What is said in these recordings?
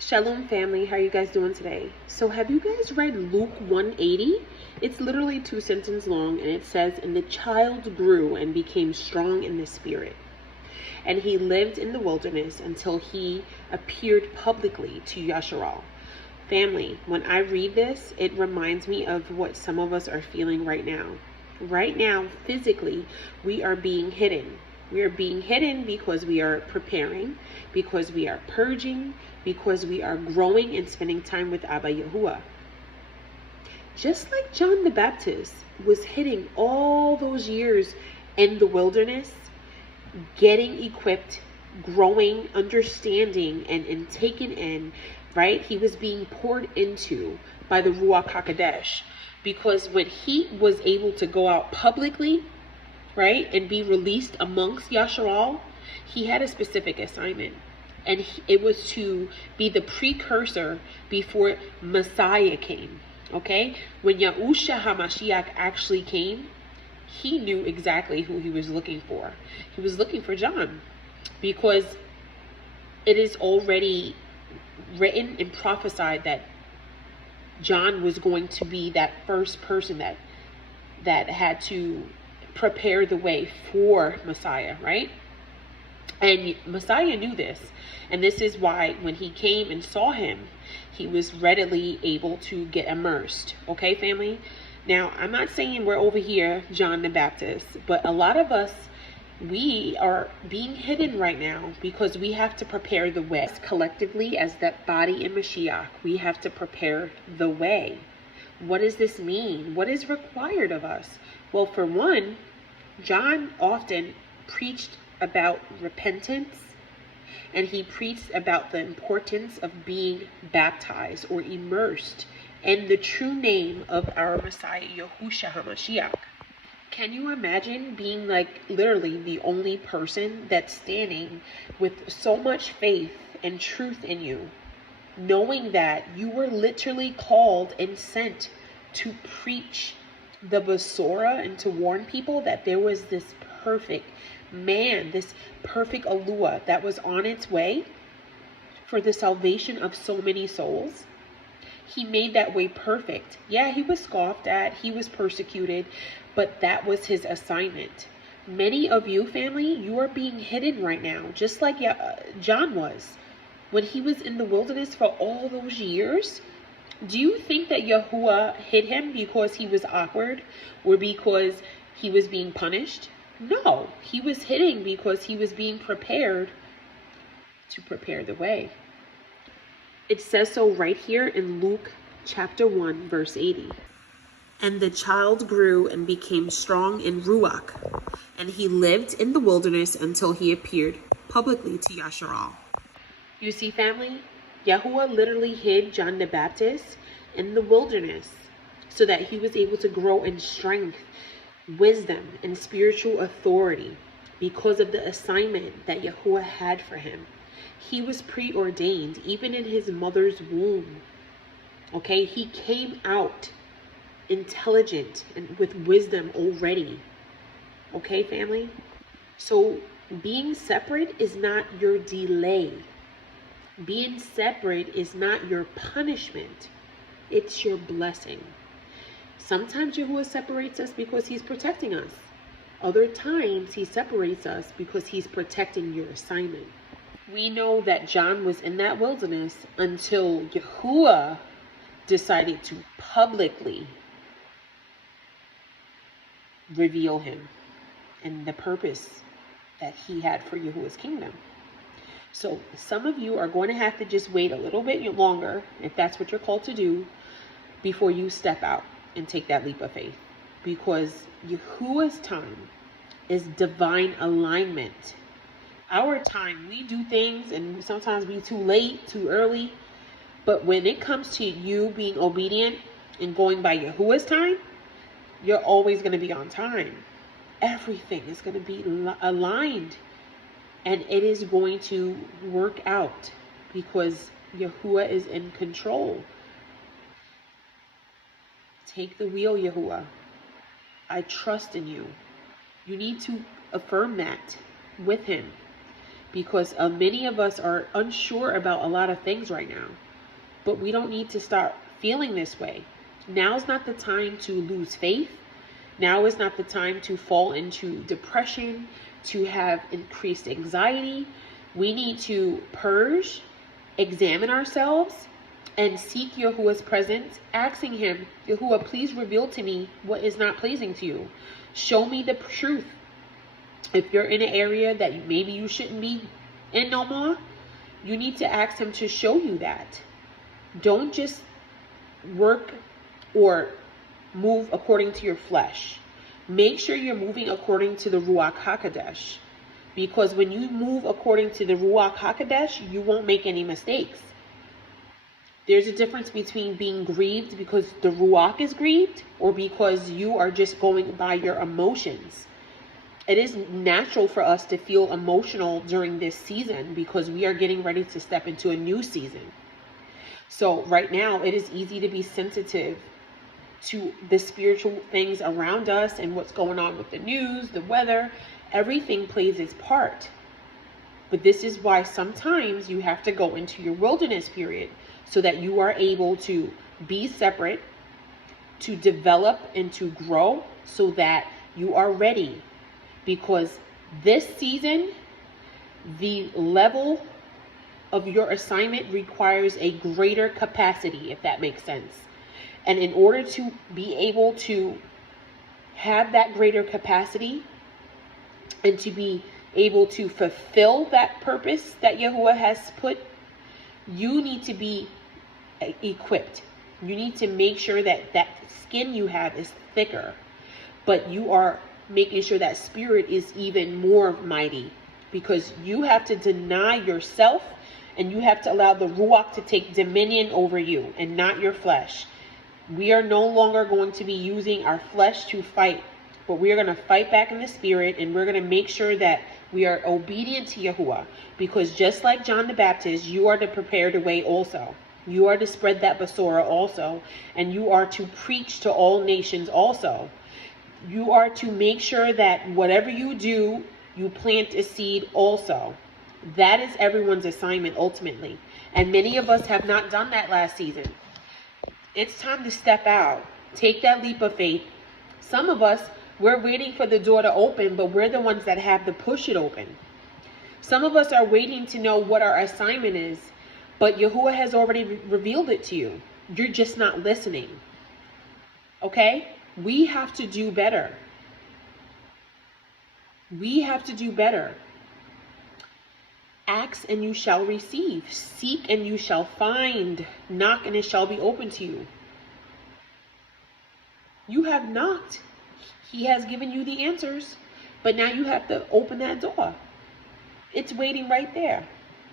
Shalom family, how are you guys doing today? So have you guys read Luke 180? It's literally 2 sentences long, and it says, "And the child grew and became strong in the spirit. And he lived in the wilderness until he appeared publicly to Yasharal." Family, when I read this, it reminds me of what some of us are feeling right now. Right now, physically, we are being hidden. We are being hidden because we are preparing, because we are purging, because we are growing and spending time with Abba Yahuwah. Just like John the Baptist was hidden all those years in the wilderness, getting equipped, growing, understanding, and taken in, right? He was being poured into by the Ruach HaKodesh, because when he was able to go out publicly, right, and be released amongst Yasharal, he had a specific assignment. And it was to be the precursor before Messiah came, okay? When Yahushua HaMashiach actually came, he knew exactly who he was looking for. He was looking for John, because it is already written and prophesied that John was going to be that first person that had to prepare the way for Messiah, right? And Messiah knew this. And this is why when he came and saw him, he was readily able to get immersed. Okay, family? Now, I'm not saying we're over here, John the Baptist, but a lot of us, we are being hidden right now because we have to prepare the way. Collectively, as that body in Mashiach, we have to prepare the way. What does this mean? What is required of us? Well, for one, John often preached about repentance, and he preached about the importance of being baptized or immersed in the true name of our Messiah, Yahushua HaMashiach. Can you imagine being like literally the only person that's standing with so much faith and truth in you, knowing that you were literally called and sent to preach the Basora and to warn people that there was this perfect man, this perfect Alua that was on its way for the salvation of so many souls? He made that way perfect. Yeah, he was scoffed at, he was persecuted, but that was his assignment. Many of you, family, you are being hidden right now, just like John was. When he was in the wilderness for all those years, do you think that Yahuwah hid him because he was awkward or because he was being punished? No, he was hidden because he was being prepared to prepare the way. It says so right here in Luke chapter 1, verse 80. "And the child grew and became strong in Ruach, and he lived in the wilderness until he appeared publicly to Yasharal." You see, family, Yahuwah literally hid John the Baptist in the wilderness so that he was able to grow in strength, wisdom, and spiritual authority because of the assignment that Yahuwah had for him. He was preordained even in his mother's womb. Okay, he came out intelligent and with wisdom already. Okay, family? So being separate is not your delay. Being separate is not your punishment. It's your blessing. Sometimes Yahuwah separates us because he's protecting us. Other times he separates us because he's protecting your assignment. We know that John was in that wilderness until Yahuwah decided to publicly reveal him and the purpose that he had for Yahuwah's kingdom. So some of you are going to have to just wait a little bit longer, if that's what you're called to do, before you step out and take that leap of faith. Because Yahuwah's time is divine alignment. Our time, we do things and sometimes we too late, too early. But when it comes to you being obedient and going by Yahuwah's time, you're always going to be on time. Everything is going to be aligned. And it is going to work out because Yahuwah is in control. Take the wheel, Yahuwah. I trust in you. You need to affirm that with him. because many of us are unsure about a lot of things right now. But we don't need to start feeling this way. Now's not the time to lose faith. Now is not the time to fall into depression, to have increased anxiety. We need to purge, examine ourselves, and seek Yahuwah's presence, asking him, Yahuwah, please reveal to me what is not pleasing to you. Show me the truth. If you're in an area that maybe you shouldn't be in no more, you need to ask him to show you that. Don't just work or move according to your flesh. Make sure you're moving according to the Ruach HaKodesh. Because when you move according to the Ruach HaKodesh, you won't make any mistakes. There's a difference between being grieved because the Ruach is grieved, or because you are just going by your emotions. It is natural for us to feel emotional during this season because we are getting ready to step into a new season. So right now, it is easy to be sensitive to the spiritual things around us and what's going on with the news, the weather. Everything plays its part. But this is why sometimes you have to go into your wilderness period so that you are able to be separate, to develop and to grow so that you are ready. Because this season, the level of your assignment requires a greater capacity, if that makes sense. And in order to be able to have that greater capacity and to be able to fulfill that purpose that Yahuwah has put, you need to be equipped. You need to make sure that that skin you have is thicker, but you are making sure that spirit is even more mighty, because you have to deny yourself and you have to allow the Ruach to take dominion over you and not your flesh. We are no longer going to be using our flesh to fight, but we are going to fight back in the spirit, and we're going to make sure that we are obedient to Yahuwah, because just like John the Baptist, you are to prepare the way also. You are to spread that Basora also, and you are to preach to all nations also. You are to make sure that whatever you do, you plant a seed also. That is everyone's assignment ultimately. And many of us have not done that last season. It's time to step out. Take that leap of faith. Some of us, we're waiting for the door to open, but we're the ones that have to push it open. Some of us are waiting to know what our assignment is, but Yahuwah has already revealed it to you. You're just not listening. Okay? We have to do better. We have to do better. Ask and you shall receive. Seek and you shall find. Knock and it shall be open to you. You have knocked. He has given you the answers, but now you have to open that door. It's waiting right there.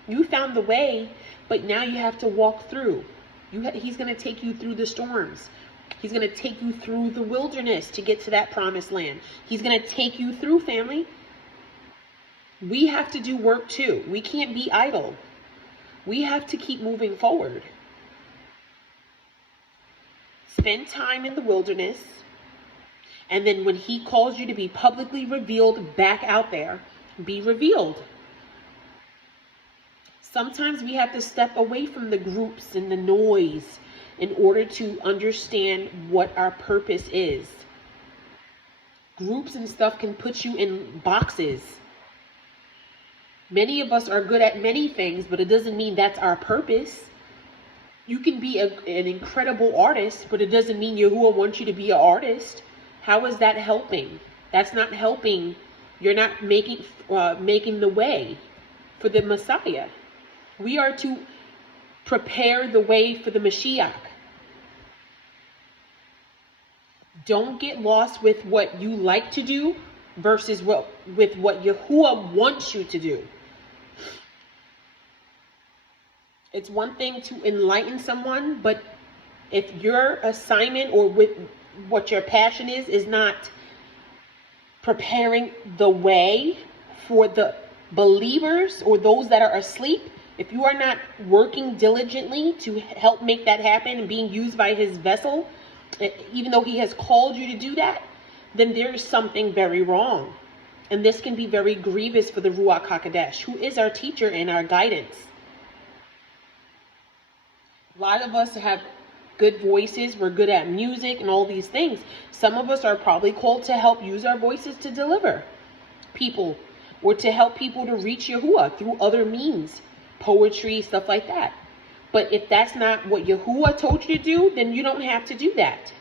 You found the way, but now you have to walk through. He's going to take you through the storms. He's going to take you through the wilderness to get to that promised land. He's going to take you through, family. We have to do work too. We can't be idle. We have to keep moving forward. Spend time in the wilderness. And then when he calls you to be publicly revealed back out there, be revealed. Sometimes we have to step away from the groups and the noise in order to understand what our purpose is. Groups and stuff can put you in boxes. Many of us are good at many things, but it doesn't mean that's our purpose. You can be an incredible artist, but it doesn't mean Yahuwah wants you to be an artist. How is that helping? That's not helping. You're not making the way for the Messiah. We are to prepare the way for the Mashiach. Don't get lost with what you like to do versus with what Yahuwah wants you to do. It's one thing to enlighten someone, but if your assignment or with what your passion is not preparing the way for the believers or those that are asleep, if you are not working diligently to help make that happen and being used by his vessel, even though he has called you to do that, then there is something very wrong. And this can be very grievous for the Ruach HaKodesh, who is our teacher and our guidance. A lot of us have good voices. We're good at music and all these things. Some of us are probably called to help use our voices to deliver people, or to help people to reach Yahuwah through other means, poetry, stuff like that. But if that's not what Yahuwah told you to do, then you don't have to do that.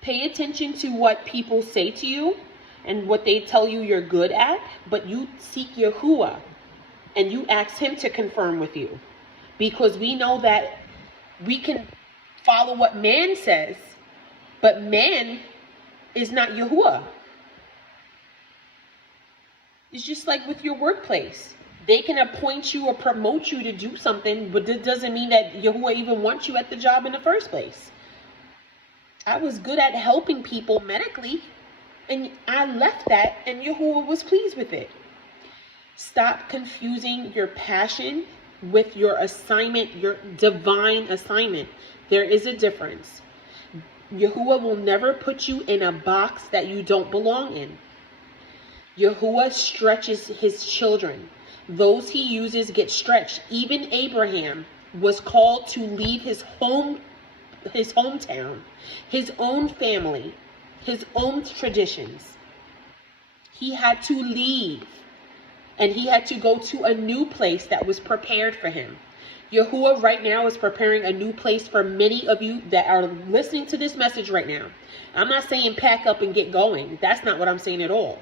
Pay attention to what people say to you and what they tell you you're good at, but you seek Yahuwah and you ask him to confirm with you. Because we know that we can follow what man says, but man is not Yahuwah. It's just like with your workplace. They can appoint you or promote you to do something, but it doesn't mean that Yahuwah even wants you at the job in the first place. I was good at helping people medically, and I left that, and Yahuwah was pleased with it. Stop confusing your passion with your assignment, your divine assignment. There is a difference. Yahuwah will never put you in a box that you don't belong in. Yahuwah stretches his children. Those he uses get stretched. Even Abraham was called to leave his hometown, his own family, his own traditions. He had to leave. And he had to go to a new place that was prepared for him. Yahuwah right now is preparing a new place for many of you that are listening to this message right now. I'm not saying pack up and get going. That's not what I'm saying at all.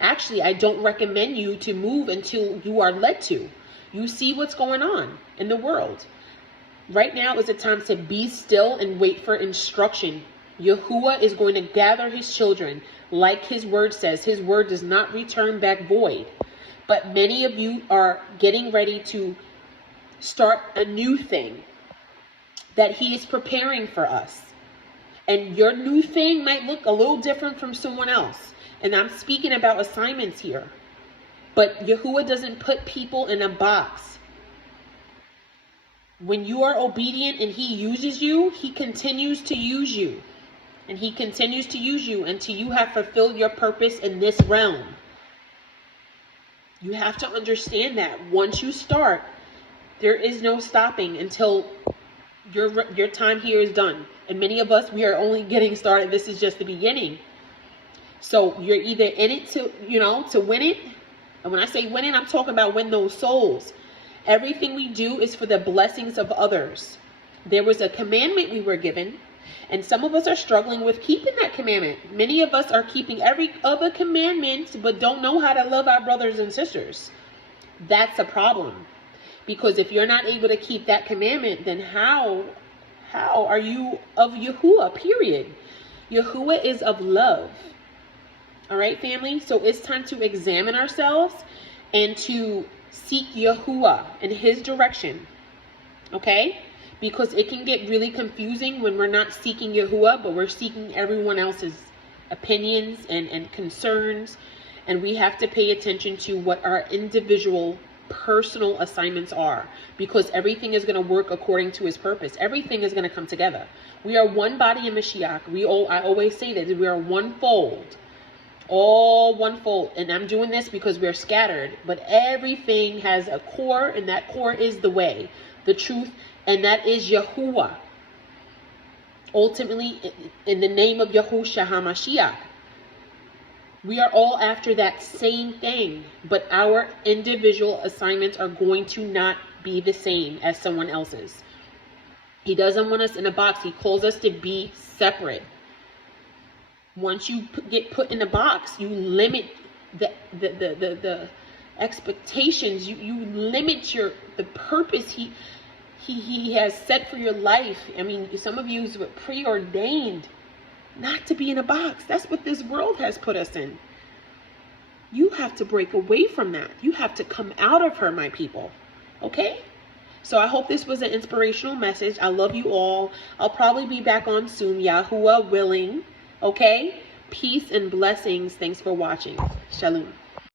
Actually, I don't recommend you to move until you are led to. You see what's going on in the world. Right now is a time to be still and wait for instruction. Yahuwah is going to gather his children. Like his word says, his word does not return back void. But many of you are getting ready to start a new thing that he is preparing for us. And your new thing might look a little different from someone else. And I'm speaking about assignments here. But Yahuwah doesn't put people in a box. When you are obedient and he uses you, he continues to use you. And he continues to use you until you have fulfilled your purpose in this realm. You have to understand that once you start, there is no stopping until your time here is done. And many of us, we are only getting started. This is just the beginning. So you're either in it to win it. And when I say win it, I'm talking about win those souls. Everything we do is for the blessings of others. There was a commandment we were given. And some of us are struggling with keeping that commandment. Many of us are keeping every other commandment, but don't know how to love our brothers and sisters. That's a problem. Because if you're not able to keep that commandment, then how are you of Yahuwah, period? Yahuwah is of love. All right, family? So it's time to examine ourselves and to seek Yahuwah in his direction. Okay? Because it can get really confusing when we're not seeking Yahuwah, but we're seeking everyone else's opinions and concerns. And we have to pay attention to what our individual personal assignments are. Because everything is going to work according to his purpose. Everything is going to come together. We are one body in Mashiach. I always say that we are one fold. All one fold. And I'm doing this because we're scattered. But everything has a core, and that core is the way, the truth, and that is Yahuwah. Ultimately, in the name of Yahushua HaMashiach. We are all after that same thing. But our individual assignments are going to not be the same as someone else's. He doesn't want us in a box. He calls us to be separate. Once you get put in a box, you limit the expectations. You limit the purpose he has set for your life. I mean, some of you were preordained not to be in a box. That's what this world has put us in. You have to break away from that. You have to come out of her, my people. Okay? So I hope this was an inspirational message. I love you all. I'll probably be back on soon, Yahuwah willing. Okay? Peace and blessings. Thanks for watching. Shalom.